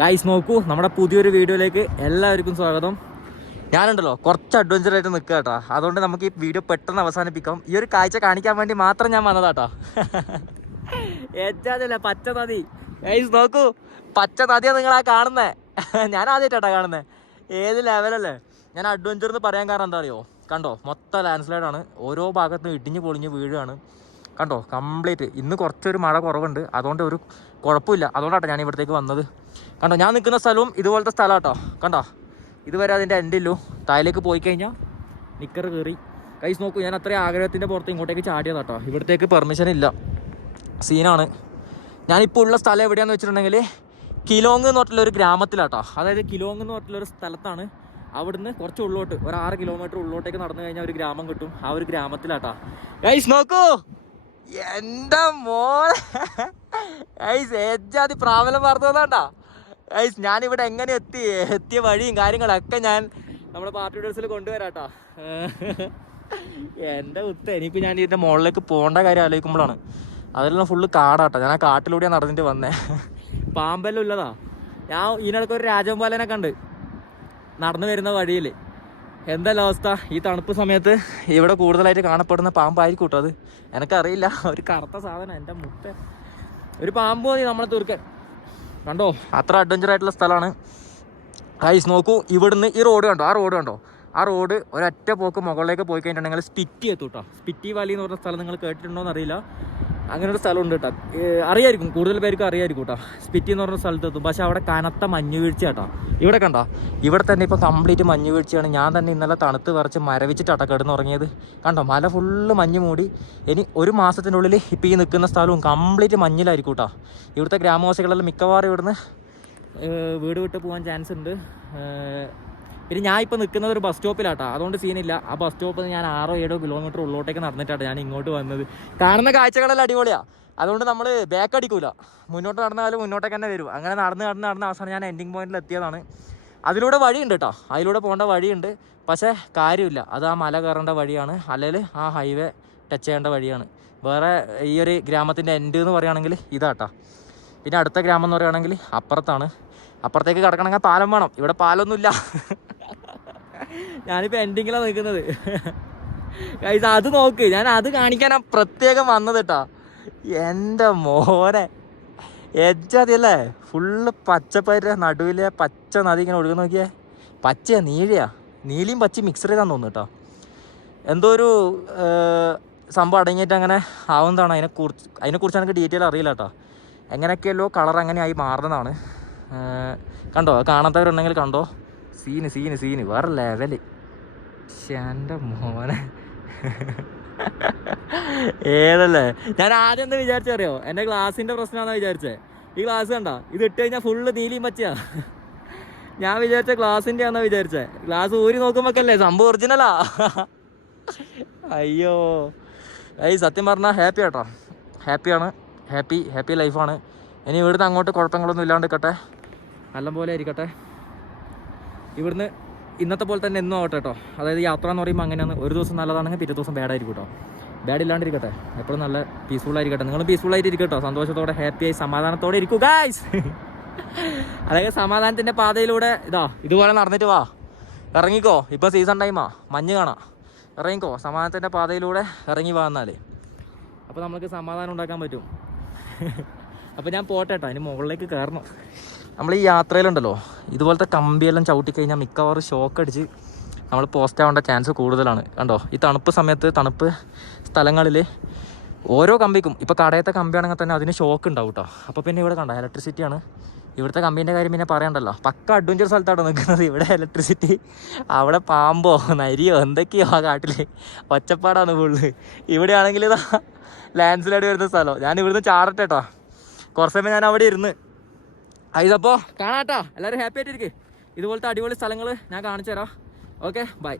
Guys നോക്കൂ നമ്മുടെ പുതിയൊരു വീഡിയോയിലേക്ക് എല്ലാവർക്കും സ്വാഗതം. ഞാനുണ്ടല്ലോ കുറച്ച് അഡ്വഞ്ചർ ആയിട്ട് നിൽക്കുക കേട്ടോ. അതുകൊണ്ട് നമുക്ക് ഈ വീഡിയോ പെട്ടെന്ന് അവസാനിപ്പിക്കാം. ഈ ഒരു കാഴ്ച കാണിക്കാൻ വേണ്ടി മാത്രം ഞാൻ വന്നതാട്ടോ ഏറ്റാതല്ല പച്ച നദി ഗൈസ് നോക്കൂ പച്ച നദിയാണ് നിങ്ങളാ കാണുന്നത് ഞാൻ ആദ്യമായിട്ടാ കാണുന്നത് ഏത് ലെവലല്ലേ ഞാൻ അഡ്വഞ്ചർ എന്ന് പറയാൻ കാരണം എന്താ അറിയോ? കണ്ടോ മൊത്തം ലാൻഡ് സ്ലൈഡ് ആണ്. ഓരോ ഭാഗത്തും ഇടിഞ്ഞ് പൊളിഞ്ഞ് വീഴുകയാണ്. കണ്ടോ കംപ്ലീറ്റ് ഇന്ന് കുറച്ചൊരു മഴ കുറവുണ്ട്. അതുകൊണ്ട് ഒരു കുഴപ്പമില്ല. അതുകൊണ്ടാട്ടോ ഞാൻ ഇവിടത്തേക്ക് വന്നത്. കണ്ടോ ഞാൻ നിൽക്കുന്ന സ്ഥലവും ഇതുപോലത്തെ സ്ഥലം കേട്ടോ കണ്ടോ ഇതുവരെ അതിന്റെ എൻഡില്ലു താഴേക്ക് പോയി കഴിഞ്ഞാൽ നിക്കർ കയറി കൈസ് നോക്കൂ ഞാൻ അത്രയും ആഗ്രഹത്തിന്റെ പുറത്ത് ഇങ്ങോട്ടേക്ക് ചാടിയതാട്ടോ. ഇവിടത്തേക്ക് പെർമിഷൻ ഇല്ല. സീനാണ് ഞാനിപ്പോൾ ഉള്ള സ്ഥലം എവിടെയാണെന്ന് വെച്ചിട്ടുണ്ടെങ്കിൽ കിലോങ് എന്ന് പറഞ്ഞിട്ടുള്ള ഒരു ഗ്രാമത്തിലാട്ടോ. അതായത് കിലോങ് എന്ന് പറഞ്ഞിട്ടുള്ള ഒരു സ്ഥലത്താണ് അവിടുന്ന് കുറച്ച് ഉള്ളോട്ട് ഒരു ആറ് കിലോമീറ്റർ ഉള്ളോട്ടേക്ക് നടന്നു കഴിഞ്ഞാൽ ഒരു ഗ്രാമം കിട്ടും. ആ ഒരു ഗ്രാമത്തിലാട്ടാ. ഗൈസ് നോക്കൂ. എന്താ മോളെ? ഗൈസ് ഏജാതി പ്രാബലം പറഞ്ഞതാണ്ടാ ഗൈസ് ഞാനിവിടെ എങ്ങനെ എത്തി? എത്തിയ വഴിയും കാര്യങ്ങളൊക്കെ ഞാൻ നമ്മുടെ പാർട്ടി ഡ്രസ്സിൽ കൊണ്ടുവരാട്ടോ. എന്റെ കുത്ത ഇനിയിപ്പോൾ ഞാൻ ഇതിന്റെ മുകളിലേക്ക് പോകേണ്ട കാര്യം ആലോചിക്കുമ്പോഴാണ്. അതെല്ലാം ഫുള്ള് കാടാട്ടോ. ഞാൻ ആ കാട്ടിലൂടെയാണ് നടന്നിട്ട് വന്നേ. പാമ്പെല്ലാം ഇല്ലതാ ഞാൻ ഇതിനിടയ്ക്ക് ഒരു രാജംപാലനെ കണ്ട് നടന്നു വരുന്ന വഴിയിൽ എന്തല്ല അവസ്ഥ? ഈ തണുപ്പ് സമയത്ത് ഇവിടെ കൂടുതലായിട്ട് കാണപ്പെടുന്ന പാമ്പായിരിക്കും കേട്ടോ അത്? എനിക്കറിയില്ല. ഒരു കറുത്ത സാധനം എന്റെ മുട്ട ഒരു പാമ്പ് മതി നമ്മളെ തീർക്കാൻ കണ്ടോ? അത്ര അഡ്വഞ്ചർ ആയിട്ടുള്ള സ്ഥലമാണ്. കൈസ് നോക്കൂ ഇവിടുന്ന് ഈ റോഡ് കണ്ടോ? ആ റോഡ് കണ്ടോ? ആ റോഡ് ഒരൊറ്റ പോക്ക് മുകളിലേക്ക് പോയി കഴിഞ്ഞിട്ടുണ്ടെങ്കിൽ സ്പിറ്റി എത്തും കേട്ടോ സ്പിറ്റി വാലി എന്ന് പറഞ്ഞ സ്ഥലം നിങ്ങൾ കേട്ടിട്ടുണ്ടോ എന്ന് അറിയില്ല. അങ്ങനെ ഒരു സ്ഥലമുണ്ട് കേട്ടോ അറിയായിരിക്കും. കൂടുതൽ പേർക്ക് അറിയായിരിക്കും കേട്ടോ സ്പിറ്റി എന്ന് പറഞ്ഞ സ്ഥലത്ത് എത്തും പക്ഷെ അവിടെ കനത്ത മഞ്ഞ് വീഴ്ച കേട്ടോ ഇവിടെ കണ്ടോ? ഇവിടെ തന്നെ ഇപ്പോൾ കംപ്ലീറ്റ് മഞ്ഞ് വീഴ്ചയാണ് ഞാൻ തന്നെ ഇന്നലെ തണുത്ത് വരച്ച് മരവിച്ചിട്ടാട്ടോ കിടന്നുറങ്ങിയത്. കണ്ടോ? മല ഫുള്ള് മഞ്ഞ് മൂടി. ഇനി ഒരു മാസത്തിനുള്ളിൽ ഇപ്പോൾ ഈ നിൽക്കുന്ന സ്ഥലവും കംപ്ലീറ്റ് മഞ്ഞിലായിരിക്കും കേട്ടോ ഇവിടുത്തെ ഗ്രാമവാസികളെല്ലാം മിക്കവാറും ഇവിടുന്ന് വീട് വിട്ട് പോകാൻ ചാൻസ് ഉണ്ട്. പിന്നെ ഞാൻ ഇപ്പോൾ നിൽക്കുന്നത് ഒരു ബസ് സ്റ്റോപ്പിലാട്ടോ അതുകൊണ്ട് സീനില്ല ആ ബസ് സ്റ്റോപ്പിൽ ഞാൻ ആറോ ഏഴോ കിലോമീറ്റർ ഉള്ളോട്ടേക്ക് നടന്നിട്ടാണ് ഞാൻ ഇങ്ങോട്ട് വന്നത്. കാണുന്ന കാഴ്ചകളെല്ലാം അടിപൊളിയാണ് അതുകൊണ്ട് നമ്മൾ ബാക്ക് അടിക്കൂല. മുന്നോട്ട് നടന്നാലും മുന്നോട്ടേക്ക് തന്നെ വരും. അങ്ങനെ നടന്ന് നടന്ന് നടന്ന് അവസാനം ഞാൻ എൻഡിങ് പോയിന്റിൽ എത്തിയതാണ്. അതിലൂടെ വഴിയുണ്ട് കേട്ടോ അതിലൂടെ പോകേണ്ട വഴിയുണ്ട്. പക്ഷേ കാര്യമില്ല. അത് ആ മല കയറേണ്ട വഴിയാണ്. അല്ലെങ്കിൽ ആ ഹൈവേ ടച്ച് ചെയ്യേണ്ട വഴിയാണ്. വേറെ ഈ ഒരു ഗ്രാമത്തിന്റെ എൻഡ് എന്ന് പറയുകയാണെങ്കിൽ ഇതാട്ടോ. പിന്നെ അടുത്ത ഗ്രാമം എന്ന് പറയുകയാണെങ്കിൽ അപ്പുറത്താണ്. അപ്പുറത്തേക്ക് കിടക്കണമെങ്കിൽ പാലം വേണം. ഇവിടെ പാലൊന്നുമില്ല. ഞാനിപ്പോൾ എൻഡിങ്ങിലാണ് നിൽക്കുന്നത്. ഗൈസ് അത് നോക്ക്. ഞാൻ അത് കാണിക്കാനാ പ്രത്യേകം വന്നത് കേട്ടോ എന്റെ മോനെ. എജ്ജാതിയല്ലേ ഫുള്ള് പച്ചപ്പയിര നടുവിലെ പച്ച നദി ഇങ്ങനെ ഒഴുകുന്ന നോക്കിയേ. പച്ചയാ നീലയാ നീലിയും പച്ചയും മിക്സർ ചെയ്താന്ന് തോന്നുന്നു കേട്ടോ എന്തോ ഒരു സംഭവം അടങ്ങിയിട്ട് അങ്ങനെ ആവുന്നതാണ്. അതിനെക്കുറിച്ച് അതിനെക്കുറിച്ച് എനിക്ക് ഡീറ്റെയിൽ അറിയില്ല കേട്ടോ എങ്ങനെയൊക്കെയല്ലോ കളർ അങ്ങനെയായി മാറുന്നതാണ്. കണ്ടോ? കാണാത്തവരുണ്ടെങ്കിൽ കണ്ടോ? Scene scene scene. വേറെ ലെവൽ എന്റെ മോനെ. ഏതല്ലേ? ഞാൻ ആദ്യം എന്താ വിചാരിച്ചറിയോ എന്റെ ഗ്ലാസിന്റെ പ്രശ്നമാണെന്നാ വിചാരിച്ചേ. ഈ ഗ്ലാസ് കണ്ട? ഇത് ഇട്ട് കഴിഞ്ഞാൽ ഫുള്ള് നീലിയും പച്ചയാ. ഞാൻ വിചാരിച്ച ഗ്ലാസിന്റെ ആണെന്നാ വിചാരിച്ചേ. ഗ്ലാസ് ഊരി നോക്കുമ്പോക്കല്ലേ? സംഭവം ഒറിജിനലാ അയ്യോ. ഏയ് സത്യം പറഞ്ഞാൽ ഹാപ്പി കേട്ടോ ഹാപ്പിയാണ് ഹാപ്പി ഹാപ്പി ലൈഫാണ് ഇനി ഇവിടുന്ന് അങ്ങോട്ട് കുഴപ്പങ്ങളൊന്നും ഇല്ലാണ്ട് ഇരിക്കട്ടെ നല്ലപോലെ ഇരിക്കട്ടെ. ഇവിടുന്ന് ഇന്നത്തെ പോലെ തന്നെ എന്നും ആവട്ടെ കേട്ടോ അതായത് യാത്ര എന്ന് പറയുമ്പോൾ അങ്ങനെയാണ്. ഒരു ദിവസം നല്ലതാണെങ്കിൽ പിറ്റേ ദിവസം ബാഡായിരിക്കും കേട്ടോ ബാഡ് ഇല്ലാണ്ടിരിക്കട്ടെ. എപ്പോഴും നല്ല പീസ്ഫുൾ ആയിരിക്കട്ടെ. നിങ്ങൾ പീസ്ഫുൾ ആയിട്ട് ഇരിക്കട്ടോ സന്തോഷത്തോടെ ഹാപ്പിയായി സമാധാനത്തോടെ ഇരിക്കൂ അല്ലെങ്കിൽ സമാധാനത്തിന്റെ പാതയിലൂടെ ഇതാ ഇതുപോലെ നടന്നിട്ട് വാ. ഇറങ്ങിക്കോ. ഇപ്പോൾ സീസൺ ടൈമാ മഞ്ഞ് കാണാം. ഇറങ്ങിക്കോ. സമാധാനത്തിന്റെ പാതയിലൂടെ ഇറങ്ങി വാ അപ്പോൾ നമുക്ക് സമാധാനം ഉണ്ടാക്കാൻ പറ്റും. അപ്പോൾ ഞാൻ പോട്ടെ കേട്ടോ അതിന് മുകളിലേക്ക് കയറണം നമ്മൾ ഈ യാത്രയിലുണ്ടല്ലോ ഇതുപോലത്തെ കമ്പിയെല്ലാം ചവിട്ടി കഴിഞ്ഞാൽ മിക്കവാറും ഷോക്ക് അടിച്ച് നമ്മൾ പോസ്റ്റ് ആവേണ്ട ചാൻസ് കൂടുതലാണ്. കണ്ടോ? ഈ തണുപ്പ് സമയത്ത് തണുപ്പ് സ്ഥലങ്ങളിൽ ഓരോ കമ്പിക്കും ഇപ്പോൾ കടയത്തെ കമ്പിയാണെങ്കിൽ തന്നെ അതിന് ഷോക്ക് ഉണ്ടാവും കേട്ടോ അപ്പോൾ പിന്നെ ഇവിടെ കണ്ടോ ഇലക്ട്രിസിറ്റിയാണ് ഇവിടുത്തെ കമ്പീന്റെ കാര്യം പിന്നെ പറയണ്ടല്ലോ. പക്ക അഡ്വഞ്ചർ സ്ഥലത്താണ് നിൽക്കുന്നത് ഇവിടെ ഇലക്ട്രിസിറ്റി അവിടെ പാമ്പോ നരിയോ എന്തൊക്കെയോ ആ കാട്ടിൽ ഒച്ചപ്പാടാണ് ഫുള്ള് ഇവിടെയാണെങ്കിൽ ഇതാ ലാൻഡ് സ്ലൈഡ് വരുന്ന സ്ഥലം. ഞാൻ ഇവിടുന്ന് ചാടട്ടെ കേട്ടോ കുറച്ച് സമയം ഞാൻ അവിടെ ഇരുന്ന്. ഇതപ്പോൾ കാണാട്ടോ എല്ലാവരും ഹാപ്പി ആയിട്ടിരിക്കും. ഇതുപോലത്തെ അടിപൊളി സ്ഥലങ്ങൾ ഞാൻ കാണിച്ചു തരാം ഓക്കെ ബൈ